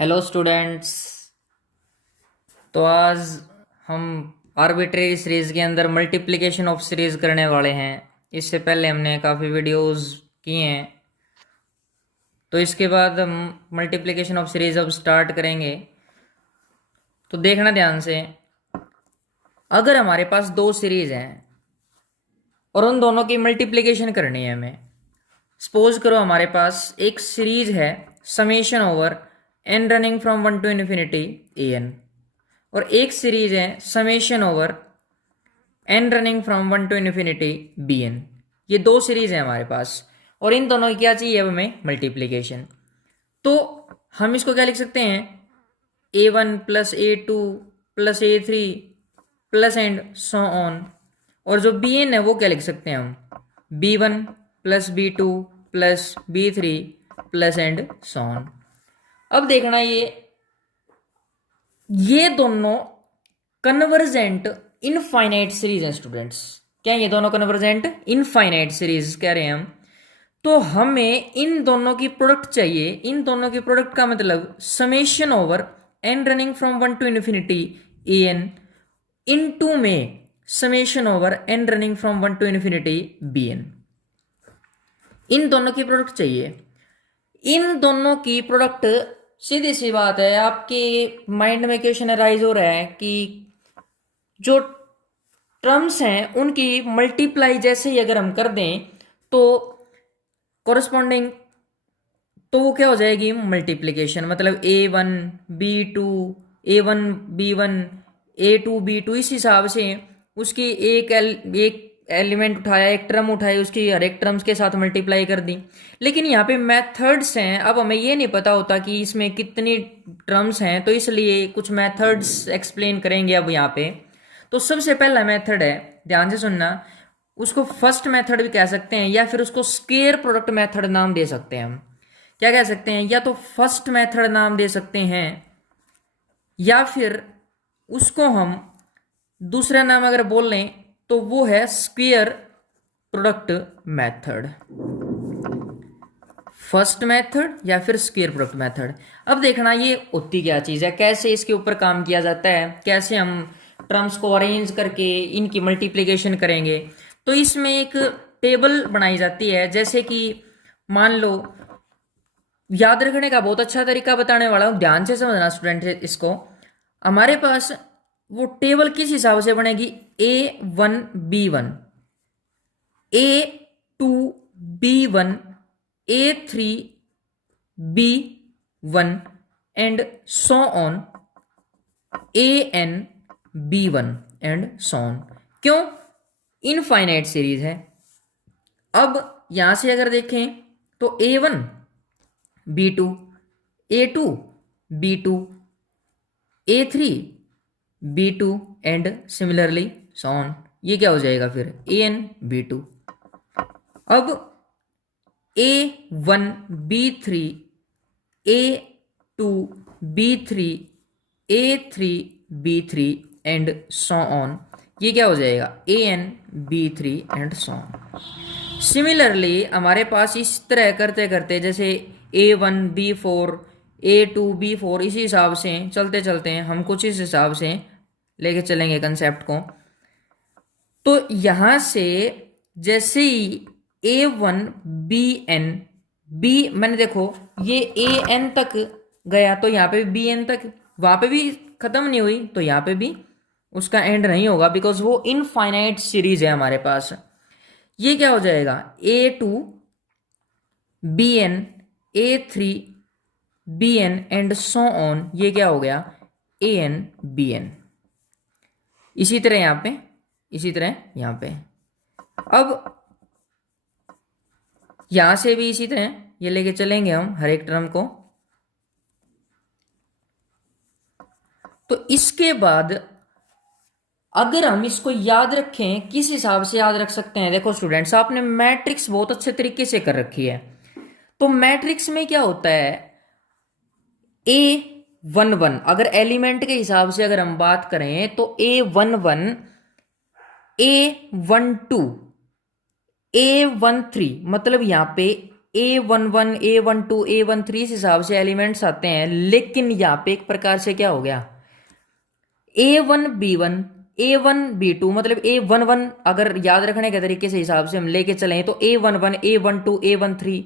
Hello students. तो आज हम आर्बिट्रेरी सीरीज के अंदर मल्टीप्लिकेशन ऑफ सीरीज करने वाले हैं। इससे पहले हमने काफ़ी वीडियोस किए हैं, तो इसके बाद हम मल्टीप्लिकेशन ऑफ सीरीज अब स्टार्ट करेंगे। तो देखना ध्यान से, अगर हमारे पास दो सीरीज हैं और उन दोनों की मल्टीप्लिकेशन करनी है हमें। सपोज करो हमारे पास एक सीरीज है summation over N running from 1 to infinity A N, और एक सीरीज है summation over N running from 1 to infinity B N. ये दो सीरीज है हमारे पास, और इन दोनों की क्या चाहिए अब हमें? मल्टीप्लीकेशन। तो हम इसको क्या लिख सकते हैं? a1 plus a2 plus a3 plus and so on. और जो बी एन है वो क्या लिख सकते हैं हम? b1 plus b2 plus b3 plus and so on. अब देखना, ये दोनों कन्वर्जेंट इनफाइनाइट सीरीज हैं स्टूडेंट्स। क्या ये दोनों कन्वर्जेंट इनफाइनाइट सीरीज कह रहे हैं हम? तो हमें इन दोनों की प्रोडक्ट चाहिए। इन दोनों की प्रोडक्ट का मतलब summation over N running from 1 to infinity A n into में summation over N running from 1 to infinity B n. इन दोनों की प्रोडक्ट चाहिए। इन दोनों की प्रोडक्ट, सीधी सी बात है, आपके माइंड में क्वेश्चन अराइज हो रहा है कि जो टर्म्स हैं उनकी मल्टीप्लाई जैसे ही अगर हम कर दें तो कॉरस्पॉन्डिंग, तो वो क्या हो जाएगी? मल्टीप्लिकेशन। मतलब a1 b2 a1 b1 a2 b2, इस हिसाब से उसकी एक एलिमेंट उठाया, एक टर्म उठाई, उसकी हर एक टर्म्स के साथ मल्टीप्लाई कर दी। लेकिन यहाँ पे मेथड्स हैं, अब हमें ये नहीं पता होता कि इसमें कितनी टर्म्स हैं, तो इसलिए कुछ मेथड्स एक्सप्लेन करेंगे अब यहाँ पे। तो सबसे पहला मेथड है, ध्यान से सुनना, उसको फर्स्ट मेथड भी कह सकते हैं या फिर उसको स्क्वायर प्रोडक्ट मेथड नाम दे सकते हैं हम। क्या कह सकते हैं? या तो फर्स्ट मेथड नाम दे सकते हैं, या फिर उसको हम दूसरा नाम अगर बोल लें तो वो है square product method. First method या फिर स्क्वायर प्रोडक्ट मेथड। अब देखना ये होती क्या चीज़ है, कैसे इसके ऊपर काम किया जाता है, कैसे हम टर्म्स को अरेंज करके इनकी मल्टीप्लिकेशन करेंगे। तो इसमें एक टेबल बनाई जाती है, जैसे कि मान लो, याद रखने का बहुत अच्छा तरीका बताने वाला हूँ, ध्यान से समझना स्टूडेंट इसको। हमारे पास वो टेबल किस हिसाब से बनेगी? a1 b1 a2 b1 a3 b1 and so on an b1 and so on. क्यों? इनफाइनाइट सीरीज है। अब यहां से अगर देखें तो a1 b2 a2 b2 a3 b2 and similarly so on. ये क्या हो जाएगा फिर? an b2। अब a1 b3 a2 b3 a3 b3 and so on. ये क्या हो जाएगा? an b3 and so on. Similarly हमारे पास इस तरह करते करते, जैसे a1 b4 a2 b4, इसी हिसाब से चलते चलते हम कुछ इस हिसाब से लेके चलेंगे कंसेप्ट को। तो यहां से जैसे ही a1 bn b, मैंने देखो ये an तक गया, तो यहाँ पे bn तक, वहां पे भी खत्म नहीं हुई तो यहाँ पे भी उसका एंड नहीं होगा, बिकॉज वो इनफाइनाइट सीरीज है हमारे पास। ये क्या हो जाएगा? a2 bn a3 bn and so on. ये क्या हो गया? an bn। इसी तरह यहां पे, इसी तरह यहां पे। अब यहां से भी इसी तरह ये लेके चलेंगे हम हर एक टर्म को। तो इसके बाद अगर हम इसको याद रखें, किस हिसाब से याद रख सकते हैं? देखो स्टूडेंट्स, आपने मैट्रिक्स बहुत अच्छे तरीके से कर रखी है। तो मैट्रिक्स में क्या होता है? a11, अगर एलिमेंट के हिसाब से अगर हम बात करें तो a11 a12 a13, मतलब यहां पे A11 A12 A13 इस हिसाब से एलिमेंट्स आते हैं, लेकिन यहाँ पे एक प्रकार से क्या हो गया, A1 B1 A1 B2 मतलब A11 अगर याद रखने के तरीके से हिसाब से हम लेके चलें तो A11 A12 A13,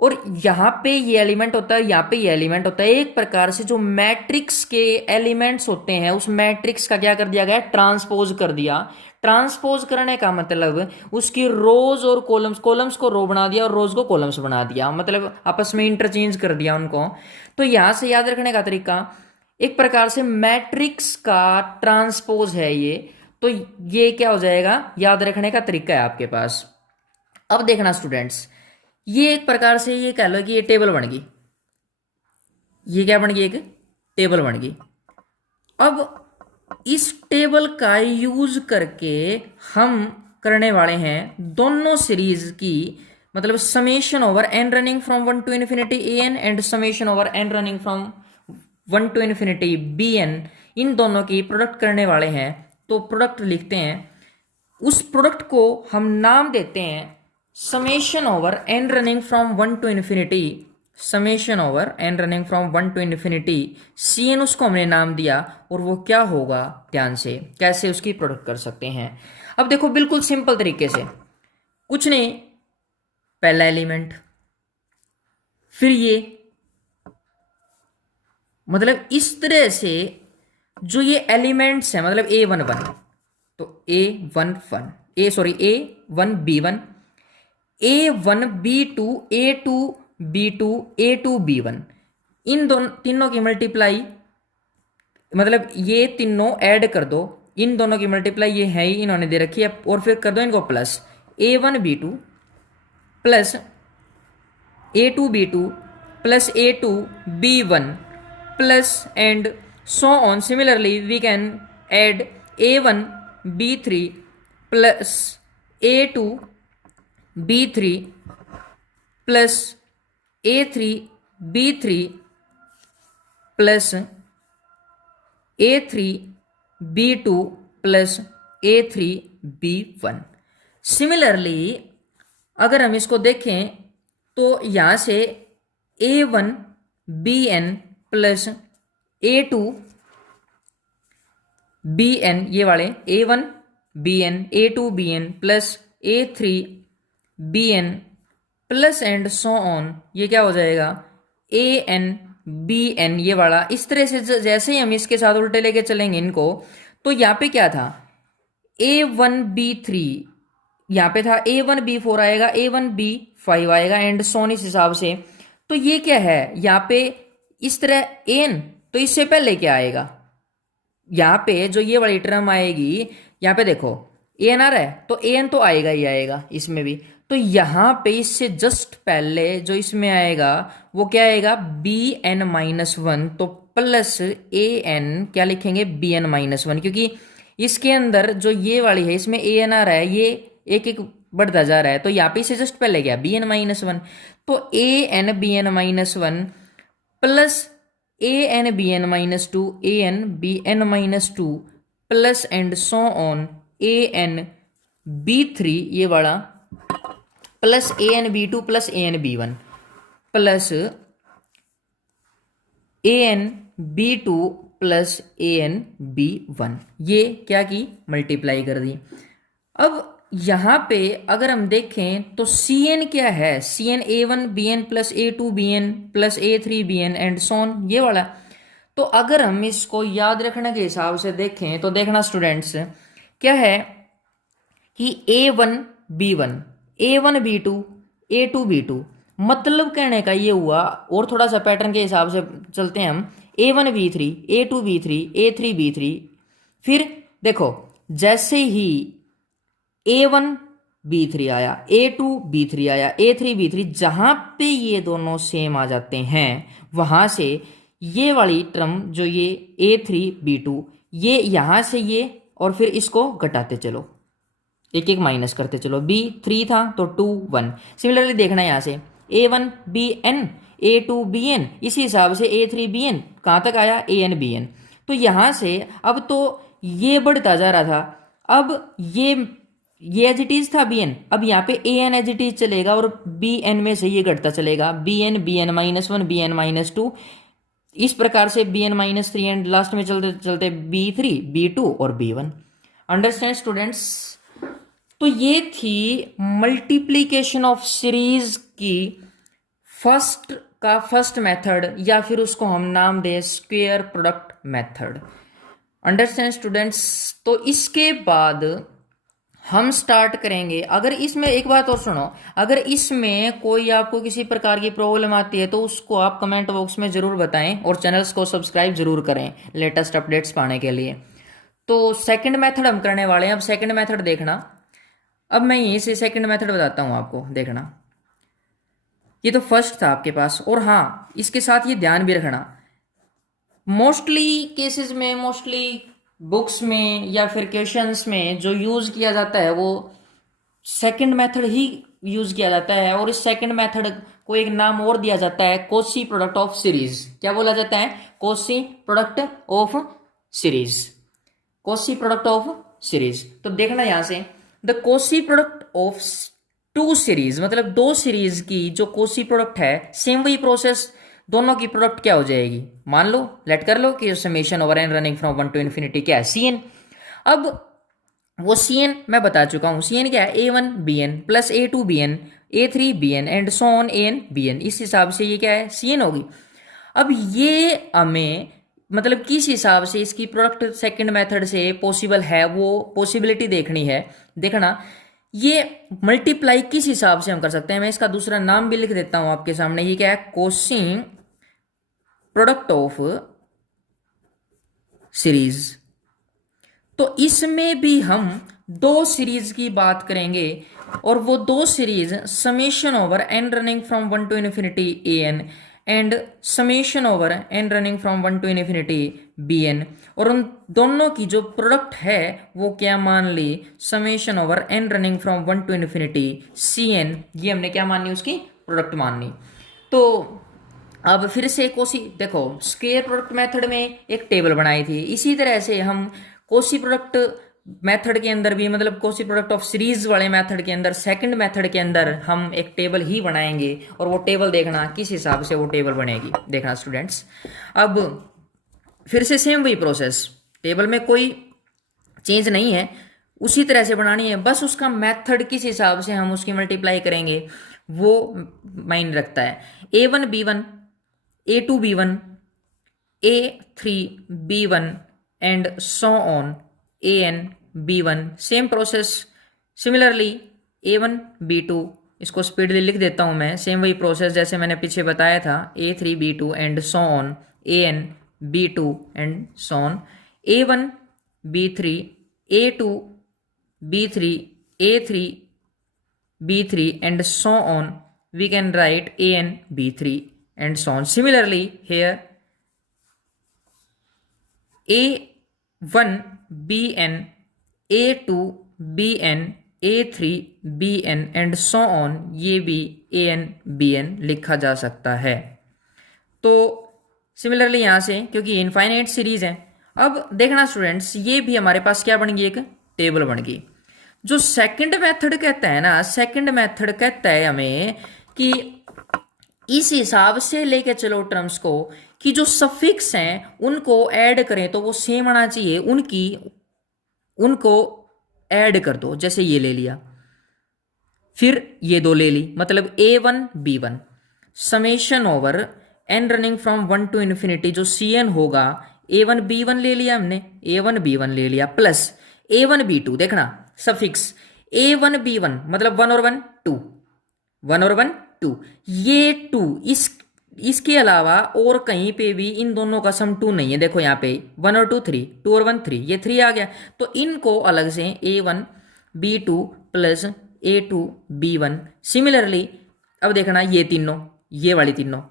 और यहाँ पे ये एलिमेंट होता है, यहाँ पे ये एलिमेंट होता है। एक प्रकार से जो मैट्रिक्स के एलिमेंट्स होते हैं उस मैट्रिक्स का क्या कर दिया गया, ट्रांसपोज कर दिया। ट्रांसपोज करने का मतलब उसकी रोज और कॉलम्स, कॉलम्स को रो बना दिया और रोज को कॉलम्स बना दिया, मतलब आपस में इंटरचेंज कर दिया उनको। तो यहां से याद रखने का तरीका एक प्रकार से मैट्रिक्स का ट्रांसपोज है ये। तो ये क्या हो जाएगा, याद रखने का तरीका है आपके पास। अब देखना स्टूडेंट्स, ये एक प्रकार से ये कह लो कि ये टेबल बन गई, ये क्या बन गई, एक टेबल बन गई। अब इस टेबल का यूज करके हम करने वाले हैं दोनों सीरीज की, मतलब summation over N running from 1 to infinity A n and summation over N running from 1 to infinity B n, इन दोनों की प्रोडक्ट करने वाले हैं। तो प्रोडक्ट लिखते हैं, उस प्रोडक्ट को हम नाम देते हैं summation over N running from 1 to infinity, summation over N running from 1 to infinity C N, उसको हमने नाम दिया। और वो क्या होगा, ध्यान से कैसे उसकी प्रोडक्ट कर सकते हैं। अब देखो बिल्कुल सिंपल तरीके से, कुछ नहीं, पहला एलिमेंट, फिर ये, मतलब इस तरह से जो ये एलिमेंट्स हैं, मतलब A11 तो A11 A1 B1 A1 B2 A2 B2 A2 B1, इन दोनों तीनों की मल्टीप्लाई, मतलब ये तीनों ऐड कर दो, इन दोनों की मल्टीप्लाई ये है ही, इन्होंने दे रखी है, और फिर कर दो इनको plus, A1 B2 plus A2 B2 plus A2 B1 plus and so on. Similarly we can add A1 B3 plus A2 B3 plus A3 B3 plus A3 B2 plus A3 B1। Similarly अगर हम इसको देखें तो यहां से A1 BN plus A2 BN, ये वाले A1 BN A2 BN plus A3 BN plus and so on, ये क्या हो जाएगा AN BN, ये वाला। इस तरह से जैसे ही हम इसके साथ उल्टे लेके चलेंगे इनको, तो यहाँ पे क्या था A1 B3, यहाँ पे था A1 B4 आएगा, A1 B5 आएगा एंड सोन, इस हिसाब से। तो ये क्या है यहाँ पे इस तरह एन, तो इससे पहले क्या आएगा, यहाँ पे जो ये वाली टर्म आएगी, यहाँ पे देखो एन आ रहा है तो एन तो आएगा ही आएगा इसमें भी। तो यहाँ पे इससे जस्ट पहले जो इसमें आएगा वो क्या आएगा BN-1, तो प्लस AN क्या लिखेंगे BN-1, क्योंकि इसके अंदर जो ये वाली है इसमें AN आ रहा है, ये एक एक बढ़ता जा रहा है, तो यहाँ पे इससे जस्ट पहले क्या BN-1, तो AN BN-1 plus AN BN-2 AN BN-2 plus and so on AN B3, ये वाला plus AN B2 plus AN B1 plus AN B2 plus AN B1, ये क्या की मल्टीप्लाई कर दी। अब यहां पे अगर हम देखें तो Cn क्या है, Cn A1 BN plus A2 BN plus A3 BN and so on, ये वाला। तो अगर हम इसको याद रखने के हिसाब से देखें तो देखना स्टूडेंट्स क्या है कि A1 B1 A1 B2 A2 B2, मतलब कहने का ये हुआ, और थोड़ा सा पैटर्न के हिसाब से चलते हैं हम, A1 B3 A2 B3 A3 B3, फिर देखो जैसे ही A1 B3 आया A2 B3 आया A3 B3, जहां पे ये दोनों सेम आ जाते हैं वहां से ये वाली टर्म जो ये A3 B2, ये यहां से ये, और फिर इसको घटाते चलो, एक एक माइनस करते चलो, B3 था तो 2 1। सिमिलरली देखना यहाँ से A1 BN A2 BN, इसी हिसाब से A3 BN कहाँ तक आया AN BN। तो यहाँ से अब तो ये बढ़ता जा रहा था, अब ये ये एज इट इज था बी एन, अब यहाँ पे A N as it is चलेगा और बी एन में से ये घटता चलेगा, बी एन -1 बी एन -2, इस प्रकार से बी एन -3 एंड लास्ट में चलते चलते B3 B2 और B1। Understand students? तो ये थी मल्टीप्लीकेशन ऑफ सीरीज की फर्स्ट मेथड, या फिर उसको हम नाम दें square product method. Understand students? तो इसके बाद हम स्टार्ट करेंगे, अगर इसमें एक बात और सुनो, अगर इसमें कोई आपको किसी प्रकार की प्रॉब्लम आती है तो उसको आप कमेंट बॉक्स में ज़रूर बताएं और चैनल्स को सब्सक्राइब जरूर करें लेटेस्ट अपडेट्स पाने के लिए। तो सेकंड मेथड हम करने वाले हैं। अब सेकंड मेथड देखना, अब मैं यहीं से सेकंड मेथड बताता हूं आपको, देखना। ये तो फर्स्ट था आपके पास, और हाँ इसके साथ ये ध्यान भी रखना, मोस्टली केसेस में, मोस्टली बुक्स में या फिर क्वेश्चंस में जो यूज किया जाता है वो सेकंड मेथड ही यूज किया जाता है, और इस सेकंड मेथड को एक नाम और दिया जाता है कॉची प्रोडक्ट ऑफ सीरीज। क्या बोला जाता है? Cauchy product of series, Cauchy product of series. तो देखना यहां से, the Cauchy product of two series, मतलब दो सीरीज की जो कॉची प्रोडक्ट है, सेम वही प्रोसेस, दोनों की प्रोडक्ट क्या हो जाएगी? मान लो, लेट कर लो कि summation over N running from 1 to infinity क्या है? Cn। अब वो Cn मैं बता चुका हूं, Cn क्या है? A1 Bn plus A2 Bn A3 Bn and so on An Bn, इस हिसाब से ये क्या है? Cn होगी। अब ये हमें मतलब किस हिसाब से इसकी प्रोडक्ट सेकंड मेथड से पॉसिबल है, वो पॉसिबिलिटी देखनी है। देखना, ये मल्टीप्लाई किस हिसाब से हम कर सकते हैं, मैं इसका दूसरा नाम भी लिख देता हूं आपके सामने। ये क्या है? Cauchy product of series. तो इसमें भी हम दो सीरीज की बात करेंगे, और वो दो series summation over N running from 1 to infinity an and summation over N running from 1 to infinity bn, और उन दोनों की जो प्रोडक्ट है वो क्या मान ली? Summation over N running from 1 to infinity cn, ये हमने क्या माननी? उसकी प्रोडक्ट माननी। तो अब फिर से कोसी, देखो स्क्वायर प्रोडक्ट मेथड में एक टेबल बनाई थी, इसी तरह से हम कोसी प्रोडक्ट मेथड के अंदर भी, मतलब कोसी प्रोडक्ट ऑफ सीरीज वाले मेथड के अंदर, सेकंड मेथड के अंदर हम एक टेबल ही बनाएंगे, और वो टेबल देखना किस हिसाब से वो टेबल बनेगी। देखना स्टूडेंट्स, अब फिर से सेम वही प्रोसेस, टेबल में कोई चेंज नहीं है, उसी तरह से बनानी है, बस उसका मेथड किस हिसाब से हम उसकी मल्टीप्लाई करेंगे वो मायने रखता है। A1 B1 A2 B1 A3 B1 and so on AN B1, same process. Similarly A1 B2, इसको स्पीडली लिख देता हूं मैं, सेम वही प्रोसेस जैसे मैंने पीछे बताया था, A3 B2 and so on AN B2 and so on A1 B3 A2 B3 A3 B3 and so on, we can write AN B3 and so on. Similarly here A1 BN A2 BN A3 BN and so on, ये भी AN BN लिखा जा सकता है। तो similarly यहां से, क्योंकि इनफाइनाइट सीरीज है, अब देखना स्टूडेंट्स, ये भी हमारे पास क्या बन गई? एक टेबल बन गई। जो सेकंड मेथड कहता है ना, सेकंड मेथड कहता है हमें कि इस हिसाब से लेके चलो टर्म्स को कि जो सफिक्स हैं उनको ऐड करें तो वो सेम आना चाहिए, उनको ऐड कर दो। जैसे ये ले लिया, फिर ये दो ले ली, मतलब A1 B1 summation over N running from 1 to infinity, जो Cn होगा, A1 B1 ले लिया हमने, A1 B1 ले लिया, प्लस A1 B2, देखना सफिक्स A1 B1 मतलब 1 और 1 2, 1 और 1 2, ये 2, इसके अलावा और कहीं पे भी इन दोनों का सम 2 नहीं है। देखो यहाँ पे 1 और 2 3, 2 और 1 3, ये 3 आ गया, तो इनको अलग से A1 B2 plus A2 B1। Similarly अब देखना ये तीनों, ये वाली तीनों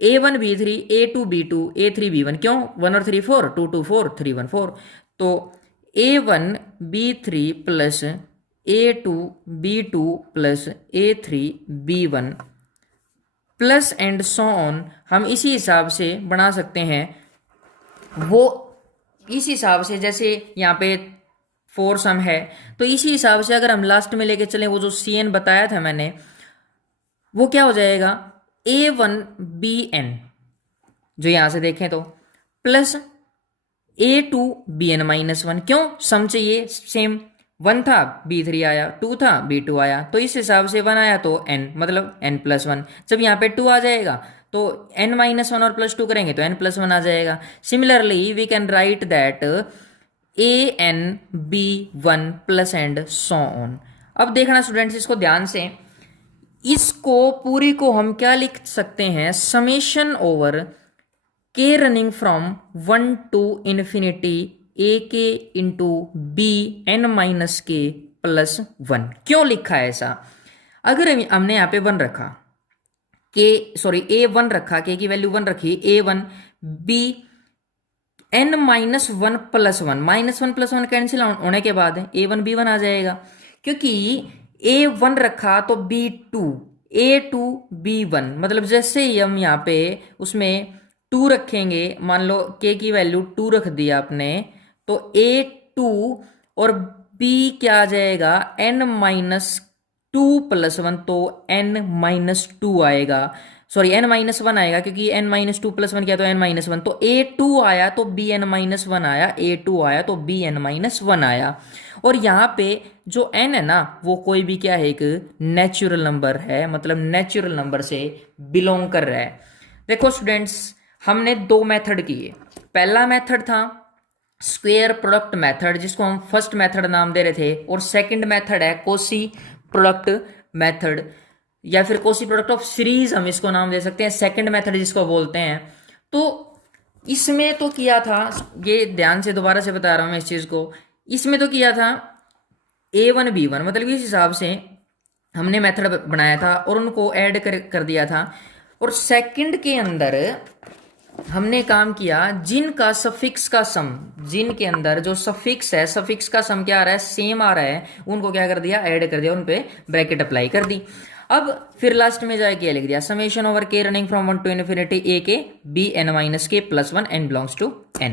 A1 B3 A2 B2 A3 B1, क्यों? 1 और 3 4, 2 2 4 3 1 4, तो A1 B3 plus A2 B2 plus A3 B1 plus and so on, हम इसी हिसाब से बना सकते हैं। वो इस हिसाब से, जैसे यहाँ पे 4 सम है। तो इसी हिसाब से अगर हम लास्ट में लेके चले, वो जो Cn बताया था मैंने, वो क्या हो जाएगा, A1Bn, जो यहां से देखें तो, प्लस A2Bn-1। क्यों, सम चाहिए सेम, 1 था B3 आया, 2 था B2 आया, तो इस हिसाब से 1 आया तो n, मतलब n+1। जब यहाँ पे 2 आ जाएगा तो n-1 और +2 करेंगे तो n+1 आ जाएगा। Similarly we can write that AnB1 plus and so on. अब देखना स्टूडेंट्स इसको ध्यान से, इसको पूरी को हम क्या लिख सकते हैं, summation over k running from 1 to infinity a k into B n-k+1। क्यों लिखा है ऐसा, अगर हमने यहाँ पे 1 रखा, A1 रखा, k की वैल्यू 1 रखी, A1 B n-1+1, -1+1 कैंसिल होने के बाद A1B1 आ जाएगा, क्योंकि A1 रखा तो B2, A2B1, मतलब जैसे ही हम यहाँ पे उसमें 2 रखेंगे, मान लो k की वैल्यू 2 रख दिया आपने, तो A2 और B क्या आ जाएगा, n-2+1, तो n-2 आएगा, सॉरी n-1 आएगा, क्योंकि n-2+1 क्या, तो n-1, तो A2 आया तो Bn-1 आया, A2 आया तो Bn-1 आया। और यहाँ पे जो n है ना, वो कोई भी क्या है, एक नेचुरल नंबर है, मतलब नेचुरल नंबर से बिलोंग कर रहा है। देखो स्टूडेंट्स, हमने 2 मेथड किए। पहला मेथड था स्क्वेयर प्रोडक्ट मेथड, जिसको हम फर्स्ट मेथड नाम दे रहे थे, और सेकंड मेथड है कोसी प्रोडक्ट मेथड, या फिर कोसी प्रोडक्ट ऑफ सीरीज हम इसको नाम दे सकते हैं, सेकंड मेथड जिसको बोलते हैं। तो इसमें तो किया था, ये ध्यान से दोबारा से बता रहा हूं मैं इस चीज को, इसमें तो किया था A1B1, मतलब इस हिसाब से हमने मेथड बनाया था और उनको ऐड कर दिया था। और सेकंड के अंदर हमने काम किया जिनका सफिक्स का सम, जिनके अंदर जो सफिक्स है, सफिक्स का सम क्या आ रहा है, सेम आ रहा है, उनको क्या कर दिया, ऐड कर दिया, उन पे ब्रैकेट अप्लाई कर दी। अब फिर लास्ट में जाके क्या लिख दिया, summation over k running from 1 to infinity a के Bn-k+1 n belongs to n।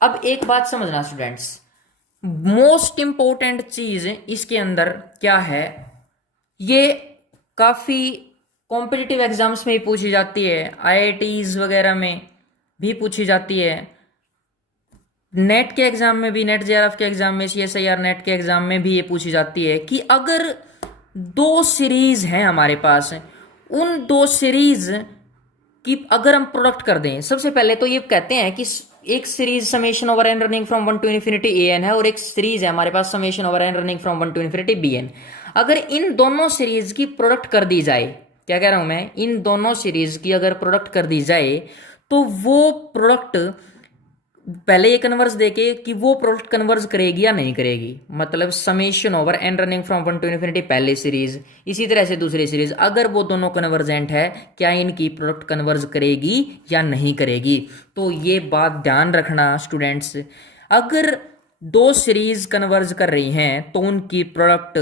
अब एक बात समझना स्टूडेंट्स, मोस्ट इंपॉर्टेंट चीज इसके अंदर क्या है, ये काफी कॉम्पिटिटिव एग्जाम्स में भी पूछी जाती है, IITs वगैरह में भी पूछी जाती है, नेट के एग्जाम में भी, नेट JRF के एग्जाम में, CSIR नेट के एग्जाम में भी ये पूछी जाती है कि अगर 2 सीरीज हैं हमारे पास, उन 2 सीरीज की अगर हम प्रोडक्ट कर दें, सबसे पहले तो ये कहते हैं कि एक series summation over n running from 1 to infinity an है, और एक सीरीज है हमारे पास summation over n running from 1 to infinity bn। अगर इन दोनों सीरीज की प्रोडक्ट कर दी जाए, क्या कह रहा हूं मैं, इन दोनों सीरीज की अगर प्रोडक्ट कर दी जाए, तो वो प्रोडक्ट पहले ये कन्वर्स देके कि वो प्रोडक्ट कन्वर्स करेगी या नहीं करेगी, मतलब summation over n running from 1 to infinity पहली सीरीज, इसी तरह से दूसरी सीरीज, अगर वो दोनों कन्वर्जेंट है, क्या इनकी प्रोडक्ट कन्वर्स करेगी या नहीं करेगी। तो ये बात ध्यान रखना स्टूडेंट्स, अगर 2 सीरीज कन्वर्ज कर रही हैं तो उनकी प्रोडक्ट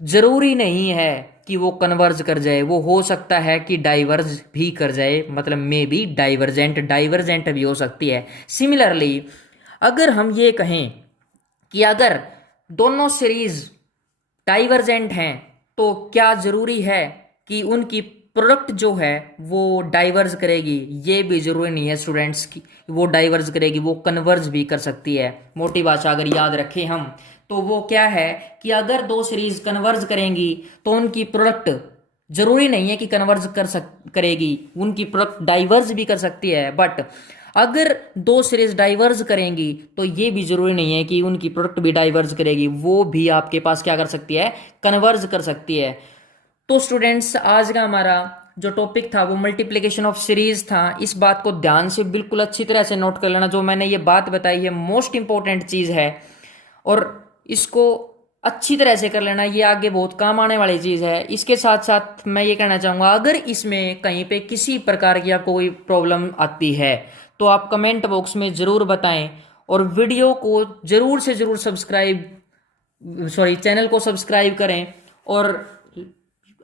जरूरी नहीं है कि वो कन्वर्ज कर जाए, वो हो सकता है कि डाइवर्ज भी कर जाए, मतलब मे बी डाइवर्जेंट भी हो सकती है। सिमिलरली अगर हम ये कहें कि अगर दोनों सीरीज डाइवर्जेंट हैं, तो क्या जरूरी है कि उनकी प्रोडक्ट जो है वो डाइवर्ज करेगी, ये भी जरूरी नहीं है स्टूडेंट्स की वो डाइवर्ज करेगी, वो कन्वर्ज भी कर सकती है। मोटी भाषा अगर याद रखें हम, तो वो क्या है कि अगर 2 सीरीज कन्वर्ज करेंगी तो उनकी प्रोडक्ट जरूरी नहीं है कि कन्वर्ज करेगी, उनकी प्रोडक्ट डाइवर्ज भी कर सकती है, बट अगर 2 सीरीज डाइवर्ज करेंगी तो ये भी जरूरी नहीं है कि उनकी प्रोडक्ट भी डाइवर्ज करेगी, वो भी आपके पास क्या कर सकती है, कन्वर्ज कर सकती है। तो स्टूडेंट्स आज का हमारा जो टॉपिक था वो मल्टीप्लिकेशन ऑफ सीरीज था। इस बात को ध्यान से बिल्कुल अच्छी तरह से नोट कर लेना, जो मैंने ये बात बताई है मोस्ट इंपॉर्टेंट चीज है, और इसको अच्छी तरह से कर लेना, ये आगे बहुत काम आने वाली चीज है। इसके साथ साथ मैं ये कहना चाहूंगा, अगर इसमें कहीं पे किसी प्रकार की आपको कोई प्रॉब्लम आती है तो आप कमेंट बॉक्स में जरूर बताएं, और वीडियो को जरूर से जरूर चैनल को सब्सक्राइब करें, और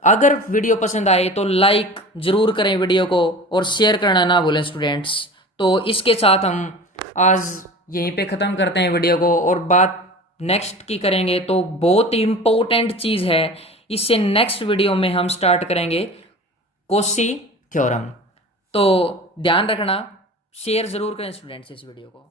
अगर वीडियो पसंद आए तो लाइक जरूर करें वीडियो को, और शेयर करना ना भूलें स्टूडेंट्स। तो इसके साथ हम आज यहीं पे ख़त्म करते हैं वीडियो को, और बात नेक्स्ट की करेंगे तो बहुत इंपॉर्टेंट चीज़ है, इससे नेक्स्ट वीडियो में हम स्टार्ट करेंगे कोशी थ्योरम। तो ध्यान रखना, शेयर ज़रूर करें स्टूडेंट्स इस वीडियो को।